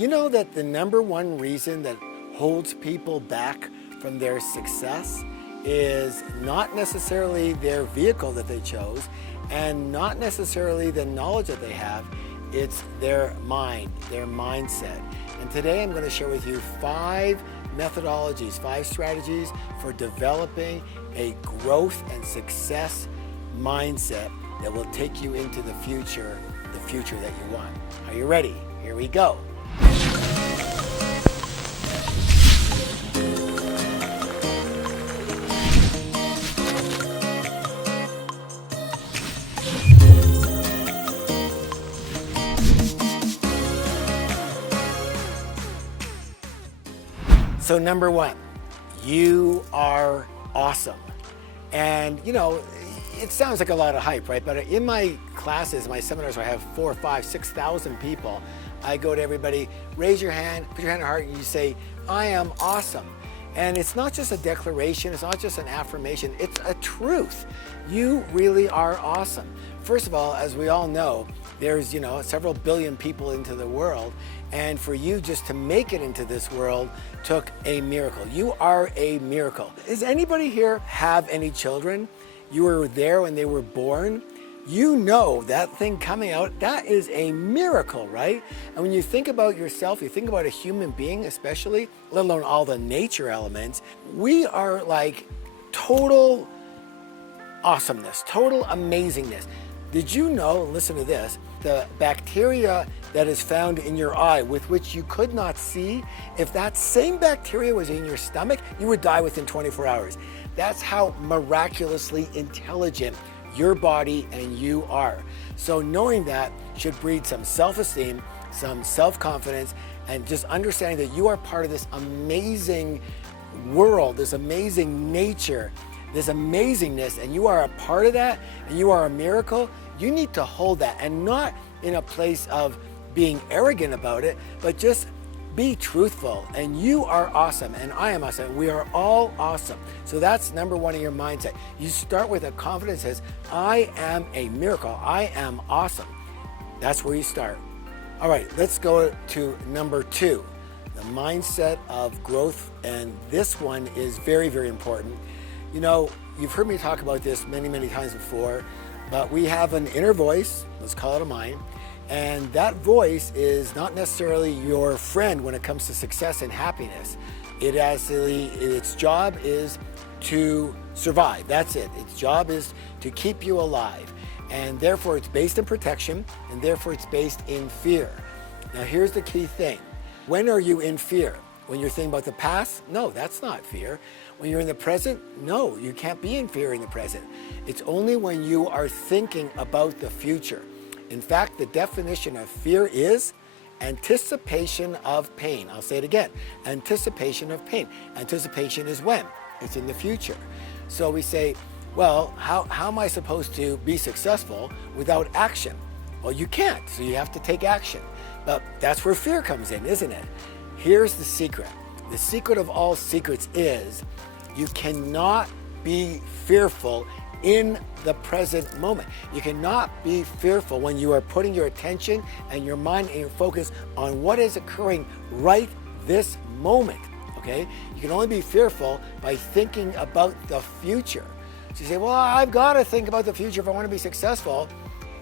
You know that the number one reason that holds people back from their success is not necessarily their vehicle that they chose and not necessarily the knowledge that they have. It's their mind, their mindset. And today I'm going to share with you 5 methodologies, 5 strategies for developing a growth and success mindset that will take you into the future that you want. Are you ready? Here we go. So number 1, you are awesome. And you know, it sounds like a lot of hype, right? But in my classes, my seminars where I have 4,000, 5,000, 6,000 people, I go to everybody, raise your hand, put your hand on your heart, and you say, I am awesome. And it's not just a declaration, it's not just an affirmation, it's a truth. You really are awesome. First of all, as we all know, there's, several billion people into the world, and for you just to make it into this world took a miracle. You are a miracle. Does anybody here have any children? You were there when they were born. You know that thing coming out, that is a miracle, right? And when you think about yourself, you think about a human being especially, let alone all the nature elements, we are like total awesomeness, total amazingness. Did you know, listen to this, the bacteria that is found in your eye with which you could not see, if that same bacteria was in your stomach, you would die within 24 hours. That's how miraculously intelligent your body and you are. So knowing that should breed some self-esteem, some self-confidence, and just understanding that you are part of this amazing world, this amazing nature, this amazingness, and you are a part of that, and you are a miracle. You need to hold that, and not in a place of being arrogant about it, but just be truthful. And you are awesome, and I am awesome. We are all awesome. So that's number 1 in your mindset. You start with a confidence that says, I am a miracle. I am awesome. That's where you start. All right, let's go to number 2, the mindset of growth. And this one is very, very important. You know, you've heard me talk about this many, many times before, but we have an inner voice, let's call it a mind, and that voice is not necessarily your friend when it comes to success and happiness. Its job is to survive, that's it. Its job is to keep you alive, and therefore it's based in protection, and therefore it's based in fear. Now here's the key thing. When are you in fear? When you're thinking about the past? No, that's not fear. When you're in the present? No, you can't be in fear in the present. It's only when you are thinking about the future. In fact, the definition of fear is anticipation of pain. I'll say it again, anticipation of pain. Anticipation is when? It's in the future. So we say, well, how am I supposed to be successful without action? Well, you can't, so you have to take action. But that's where fear comes in, isn't it? Here's the secret. The secret of all secrets is you cannot be fearful in the present moment. You cannot be fearful when you are putting your attention and your mind and your focus on what is occurring right this moment, okay? You can only be fearful by thinking about the future. So you say, well, I've got to think about the future if I want to be successful.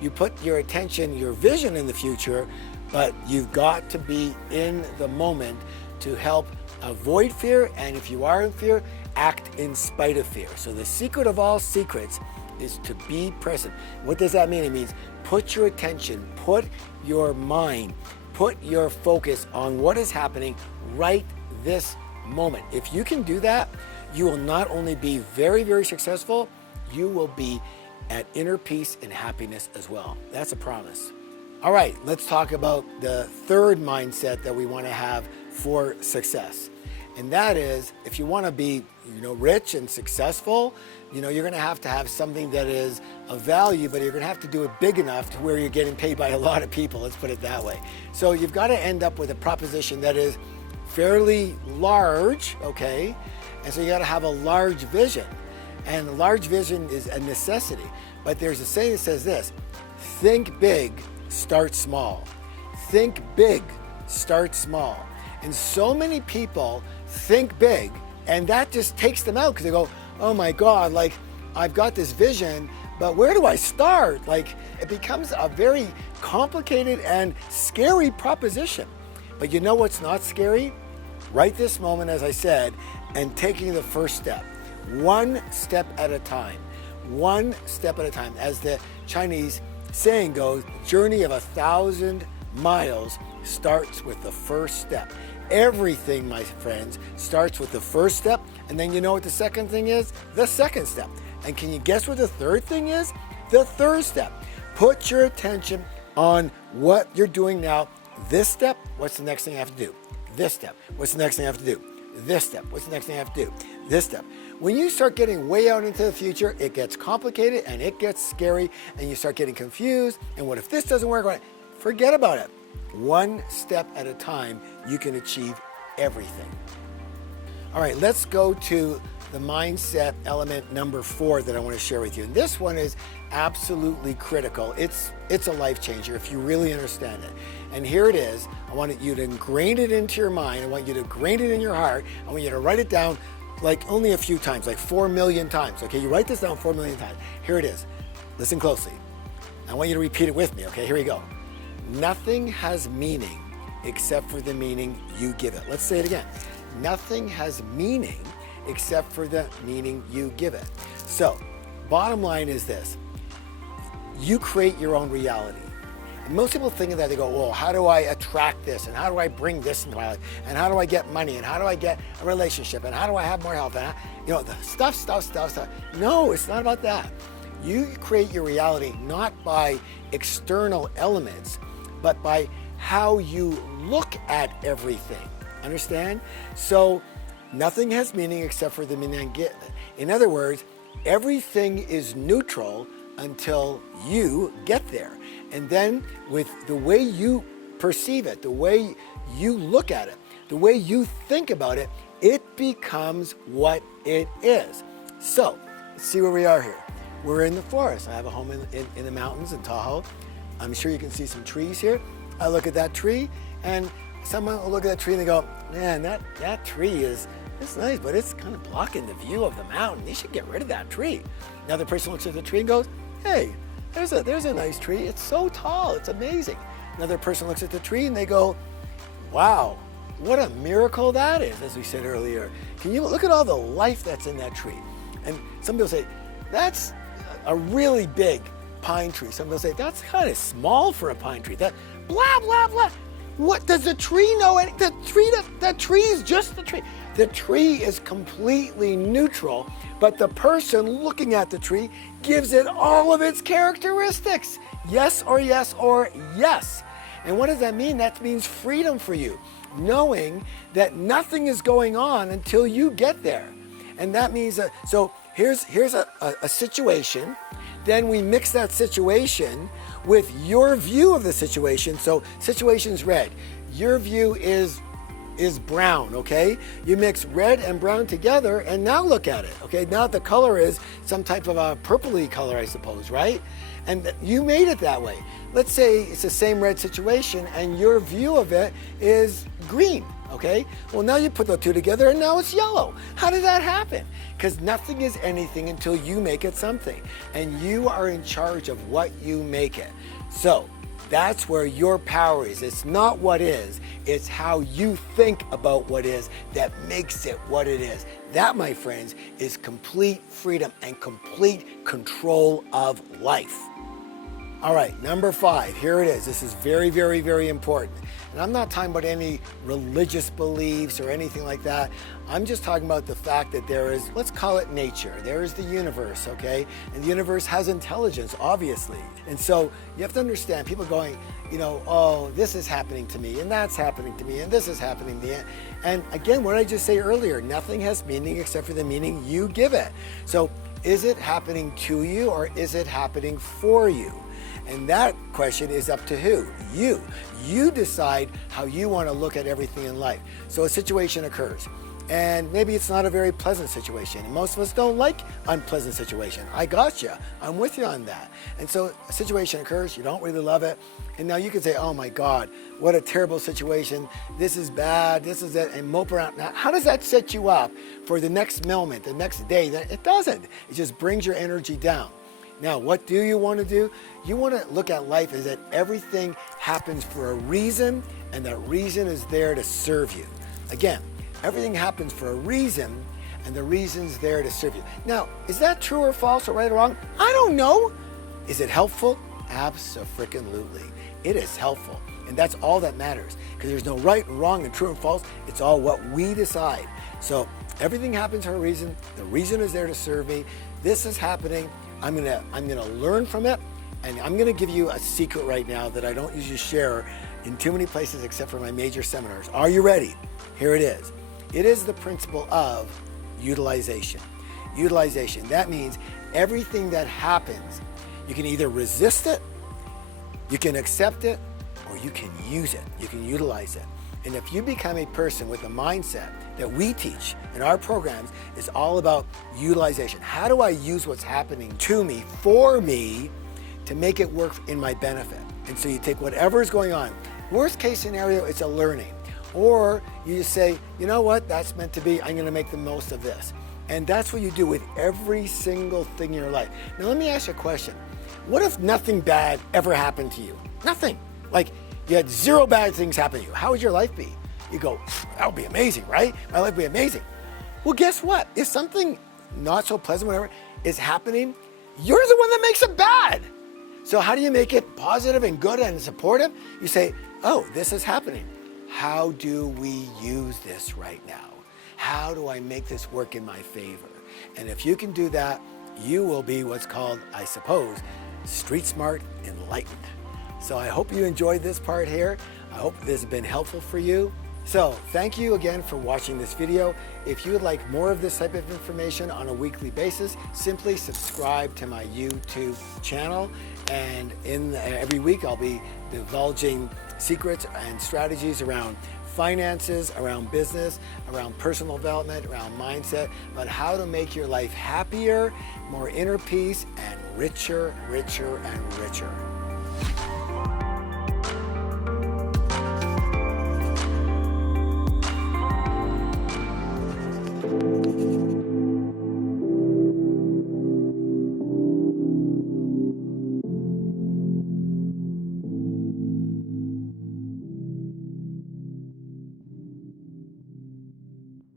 You put your attention, your vision in the future, but you've got to be in the moment to help avoid fear, and if you are in fear, act in spite of fear. So the secret of all secrets is to be present. What does that mean? It means put your attention, put your mind, put your focus on what is happening right this moment. If you can do that, you will not only be very, very successful, you will be at inner peace and happiness as well. That's a promise. All right, let's talk about the 3rd mindset that we want to have for success. And that is, if you want to be, rich and successful, you're going to have something that is of value, but you're going to have to do it big enough to where you're getting paid by a lot of people, let's put it that way. So you've got to end up with a proposition that is fairly large, okay? And so you got to have a large vision. And a large vision is a necessity. But there's a saying that says this: think big, start small. Think big, start small. And so many people think big, and that just takes them out because they go, oh my God, like I've got this vision, but where do I start? Like it becomes a very complicated and scary proposition. But you know what's not scary? Right this moment, as I said, and taking the first step, one step at a time, one step at a time. As the Chinese saying goes, the journey of 1,000 miles starts with the first step. Everything, my friends, starts with the first step, and then you know what the second thing is? The second step. And can you guess what the third thing is? The third step. Put your attention on what you're doing now. This step, what's the next thing I have to do? This step, what's the next thing I have to do? This step, what's the next thing I have to do? This step. When you start getting way out into the future, it gets complicated and it gets scary and you start getting confused. And what if this doesn't work? Forget about it. One step at a time, you can achieve everything. All right, let's go to the mindset element number 4 that I want to share with you. And this one is absolutely critical. It's a life changer if you really understand it. And here it is. I want you to ingrain it into your mind. I want you to ingrain it in your heart. I want you to write it down like only a few times, like 4 million times. Okay, you write this down 4 million times. Here it is. Listen closely. I want you to repeat it with me. Okay, here we go. Nothing has meaning except for the meaning you give it. Let's say it again. Nothing has meaning except for the meaning you give it. So, bottom line is this. You create your own reality. And most people think of that, they go, well, how do I attract this? And how do I bring this into my life? And how do I get money? And how do I get a relationship? And how do I have more health? And the stuff. No, it's not about that. You create your reality not by external elements, but by how you look at everything. Understand? So nothing has meaning except for the meaning I give it. In other words, everything is neutral until you get there. And then with the way you perceive it, the way you look at it, the way you think about it, it becomes what it is. So let's see where we are here. We're in the forest. I have a home in the mountains in Tahoe. I'm sure you can see some trees here. I look at that tree and someone will look at that tree and they go, man, that tree it's nice, but it's kind of blocking the view of the mountain. They should get rid of that tree. Another person looks at the tree and goes, hey, there's a nice tree. It's so tall. It's amazing. Another person looks at the tree and they go, wow, what a miracle that is, as we said earlier. Can you look at all the life that's in that tree? And some people say, that's a really big pine tree. Some people say, that's kind of small for a pine tree. That blah, blah, blah. What does the tree know? That tree is just the tree. The tree is completely neutral, but the person looking at the tree gives it all of its characteristics. Yes or yes or yes. And what does that mean? That means freedom for you, knowing that nothing is going on until you get there. And that means, so here's a situation. Then we mix that situation with your view of the situation. So situation's red. Your view is brown, okay? You mix red and brown together and now look at it, okay? Now the color is some type of a purpley color, I suppose, right? And you made it that way. Let's say it's the same red situation and your view of it is green, okay? Well, now you put the two together and now it's yellow. How did that happen? Because nothing is anything until you make it something. And you are in charge of what you make it. So that's where your power is. It's not what is, it's how you think about what is that makes it what it is. That, my friends, is complete freedom and complete control of life. All right, number 5, here it is. This is very, very, very important. And I'm not talking about any religious beliefs or anything like that. I'm just talking about the fact that there is, let's call it nature. There is the universe, okay? And the universe has intelligence, obviously. And so you have to understand, people going, oh, this is happening to me, and that's happening to me, and this is happening to me. And again, what I just say earlier, nothing has meaning except for the meaning you give it. So is it happening to you or is it happening for you? And that question is up to who? You. You decide how you want to look at everything in life. So a situation occurs. And maybe it's not a very pleasant situation. And most of us don't like unpleasant situation. I got you. I'm with you on that. And so a situation occurs, you don't really love it. And now you can say, oh my God, what a terrible situation. This is bad, this is it, and mope around. Now, how does that set you up for the next moment, the next day? It doesn't. It just brings your energy down. Now, what do you want to do? You want to look at life as that everything happens for a reason, and that reason is there to serve you. Again, everything happens for a reason, and the reason's there to serve you. Now, is that true or false or right or wrong? I don't know. Is it helpful? Abso-freaking-lutely. It is helpful, and that's all that matters, because there's no right and wrong and true and false. It's all what we decide. So everything happens for a reason. The reason is there to serve me. This is happening. I'm gonna learn from it, and I'm gonna give you a secret right now that I don't usually share in too many places except for my major seminars. Are you ready? Here it is. It is the principle of utilization. Utilization. That means everything that happens, you can either resist it, you can accept it, or you can use it. You can utilize it. And if you become a person with a mindset that we teach in our programs, is all about utilization. How do I use what's happening to me, for me, to make it work in my benefit? And so you take whatever is going on. Worst case scenario, it's a learning. Or you just say, you know what, that's meant to be, I'm gonna make the most of this. And that's what you do with every single thing in your life. Now let me ask you a question. What if nothing bad ever happened to you? Nothing. Like you had zero bad things happen to you. How would your life be? You go, that would be amazing, right? My life would be amazing. Well, guess what? If something not so pleasant, whatever, is happening, you're the one that makes it bad. So how do you make it positive and good and supportive? You say, oh, this is happening. How do we use this right now? How do I make this work in my favor? And if you can do that, you will be what's called, I suppose, street smart enlightened. So I hope you enjoyed this part here. I hope this has been helpful for you. So thank you again for watching this video. If you would like more of this type of information on a weekly basis, simply subscribe to my YouTube channel. And every week I'll be divulging secrets and strategies around finances, around business, around personal development, around mindset, about how to make your life happier, more inner peace, and richer, richer, and richer.